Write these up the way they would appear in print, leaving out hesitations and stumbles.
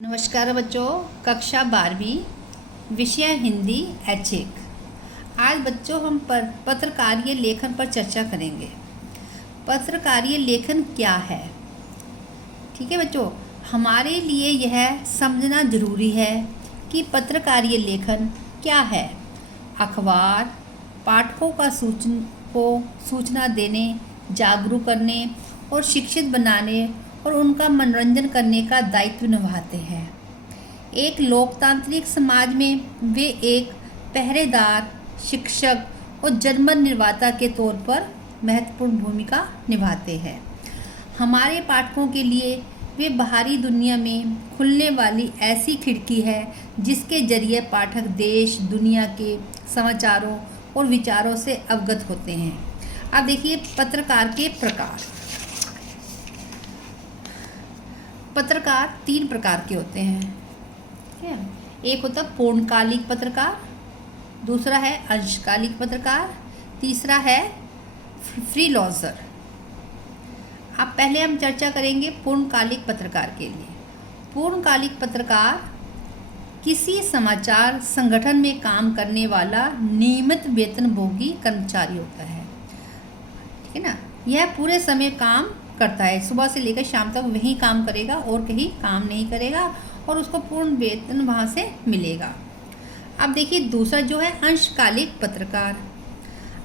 नमस्कार बच्चों, कक्षा 12वीं विषय हिंदी ऐच्छिक। आज बच्चों हम पत्रकारीय लेखन पर चर्चा करेंगे। पत्रकारीय लेखन क्या है? ठीक है बच्चों, हमारे लिए यह समझना जरूरी है कि पत्रकारीय लेखन क्या है। अखबार पाठकों को सूचना देने, जागरूक करने और शिक्षित बनाने और उनका मनोरंजन करने का दायित्व निभाते हैं। एक लोकतांत्रिक समाज में वे एक पहरेदार, शिक्षक और जनमत निर्माता के तौर पर महत्वपूर्ण भूमिका निभाते हैं। हमारे पाठकों के लिए वे बाहरी दुनिया में खुलने वाली ऐसी खिड़की है जिसके जरिए पाठक देश दुनिया के समाचारों और विचारों से अवगत होते हैं। अब देखिए पत्रकार के प्रकार। पत्रकार 3 प्रकार के होते हैं। ठीक है, एक होता है पूर्णकालिक पत्रकार, दूसरा है अंशकालिक पत्रकार, तीसरा है फ्रीलांसर। अब पहले हम चर्चा करेंगे पूर्णकालिक पत्रकार के लिए। पूर्णकालिक पत्रकार किसी समाचार संगठन में काम करने वाला नियमित वेतनभोगी कर्मचारी होता है। ठीक है ना, यह पूरे समय काम करता है, सुबह से लेकर शाम तक वहीं काम करेगा और कहीं काम नहीं करेगा और उसको पूर्ण वेतन वहाँ से मिलेगा। अब देखिए दूसरा जो है अंशकालिक पत्रकार।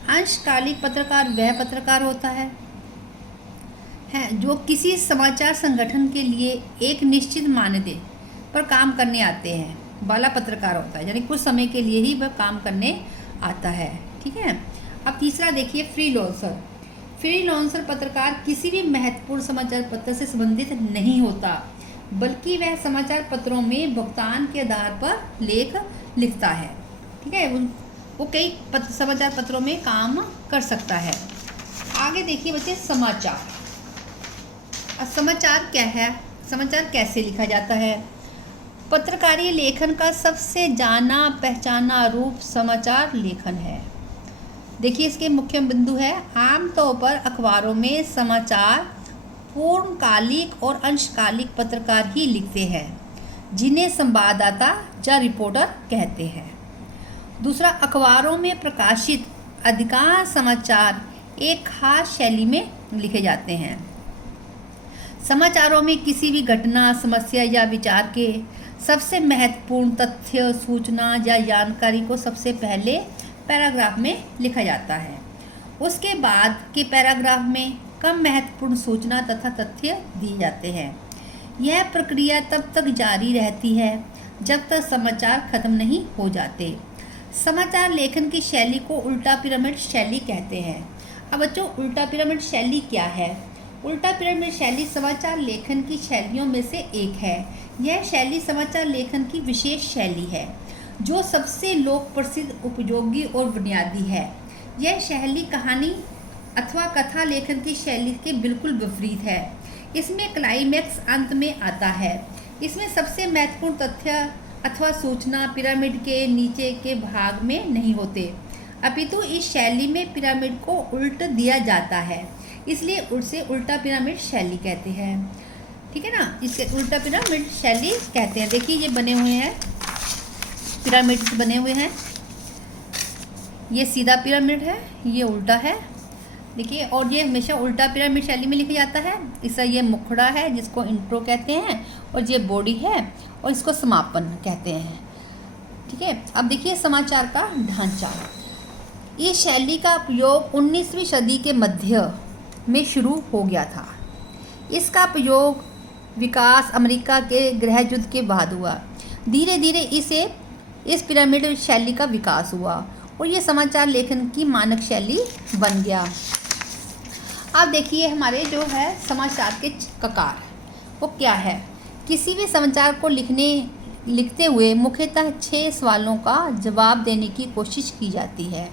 अंशकालिक पत्रकार वह पत्रकार होता है जो किसी समाचार संगठन के लिए एक निश्चित मानदेय पर काम करने आते हैं वाला पत्रकार होता है, यानी कुछ समय के लिए ही वह काम करने आता है। ठीक है, अब तीसरा देखिए फ्रीलांसर। फ्रीलांसर पत्रकार किसी भी महत्वपूर्ण समाचार पत्र से संबंधित नहीं होता, बल्कि वह समाचार पत्रों में भुगतान के आधार पर लेख लिखता है। ठीक है, वो कई समाचार पत्रों में काम कर सकता है। आगे देखिए बच्चे समाचार। अब समाचार क्या है, समाचार कैसे लिखा जाता है? पत्रकारीय लेखन का सबसे जाना पहचाना रूप समाचार लेखन है। देखिए इसके मुख्य बिंदु है, आमतौर पर अखबारों में समाचार पूर्णकालिक और अंशकालिक पत्रकार ही लिखते हैं, जिन्हें संवाददाता या रिपोर्टर कहते हैं। दूसरा, अखबारों में प्रकाशित अधिकांश समाचार एक खास शैली में लिखे जाते हैं। समाचारों में किसी भी घटना, समस्या या विचार के सबसे महत्वपूर्ण तथ्य, सूचना या जानकारी को सबसे पहले पैराग्राफ में लिखा जाता है। उसके बाद के पैराग्राफ में कम महत्वपूर्ण सूचना तथा तथ्य दिए जाते हैं। यह प्रक्रिया तब तक जारी रहती है जब तक समाचार खत्म नहीं हो जाते। समाचार लेखन की शैली को उल्टा पिरामिड शैली कहते हैं। अब बच्चों उल्टा पिरामिड शैली क्या है? उल्टा पिरामिड शैली समाचार लेखन की शैलियों में से एक है। यह शैली समाचार लेखन की विशेष शैली है जो सबसे लोक प्रसिद्ध, उपयोगी और बुनियादी है। यह शैली कहानी अथवा कथा लेखन की शैली के बिल्कुल विपरीत है। इसमें क्लाइमैक्स अंत में आता है। इसमें सबसे महत्वपूर्ण तथ्य अथवा सूचना पिरामिड के नीचे के भाग में नहीं होते, अपितु इस शैली में पिरामिड को उल्ट दिया जाता है, इसलिए उसे उल्टा पिरामिड शैली कहते हैं। ठीक है ना, इसके उल्टा पिरामिड शैली कहते हैं। देखिए ये बने हुए हैं, पिरामिड बने हुए हैं। ये सीधा पिरामिड है, ये उल्टा है। देखिए, और ये हमेशा उल्टा पिरामिड शैली में लिखा जाता है। इसका ये मुखड़ा है जिसको इंट्रो कहते हैं, और ये बॉडी है और इसको समापन कहते हैं। ठीक है, अब देखिए समाचार का ढांचा। इस शैली का उपयोग 19वीं सदी के मध्य में शुरू हो गया था। इसका प्रयोग विकास अमेरिका के गृह युद्ध के बाद हुआ। धीरे धीरे इस पिरामिड शैली का विकास हुआ और ये समाचार लेखन की मानक शैली बन गया। अब देखिए हमारे जो है समाचार के ककार वो क्या है। किसी भी समाचार को लिखते हुए मुख्यतः 6 सवालों का जवाब देने की कोशिश की जाती है।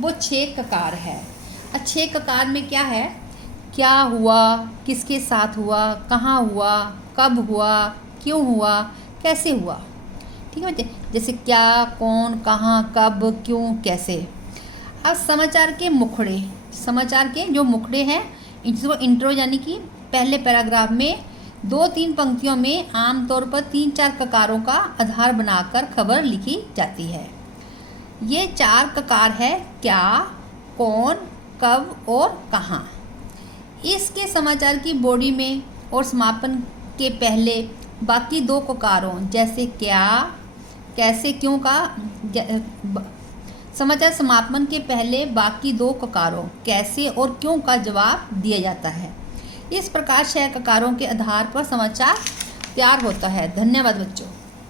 वो 6 ककार है। 6 ककार में क्या है? क्या हुआ, किसके साथ हुआ, कहाँ हुआ, कब हुआ, क्यों हुआ, कैसे हुआ। ठीक है बच्चे, जैसे क्या, कौन, कहाँ, कब, क्यों, कैसे। अब समाचार के मुखड़े जो मुखड़े हैं, इसको इंट्रो यानी कि पहले पैराग्राफ में 2-3 पंक्तियों में आमतौर पर 3-4 ककारों का आधार बनाकर खबर लिखी जाती है। ये 4 ककार है क्या, कौन, कब और कहाँ। इसके समाचार की बॉडी में और समापन के पहले बाकी 2 ककारों जैसे क्या, कैसे, क्यों का समाचार समापन के पहले बाकी 2 ककारों कैसे और क्यों का जवाब दिया जाता है। इस प्रकार 6 ककारों के आधार पर समाचार तैयार होता है। धन्यवाद बच्चों।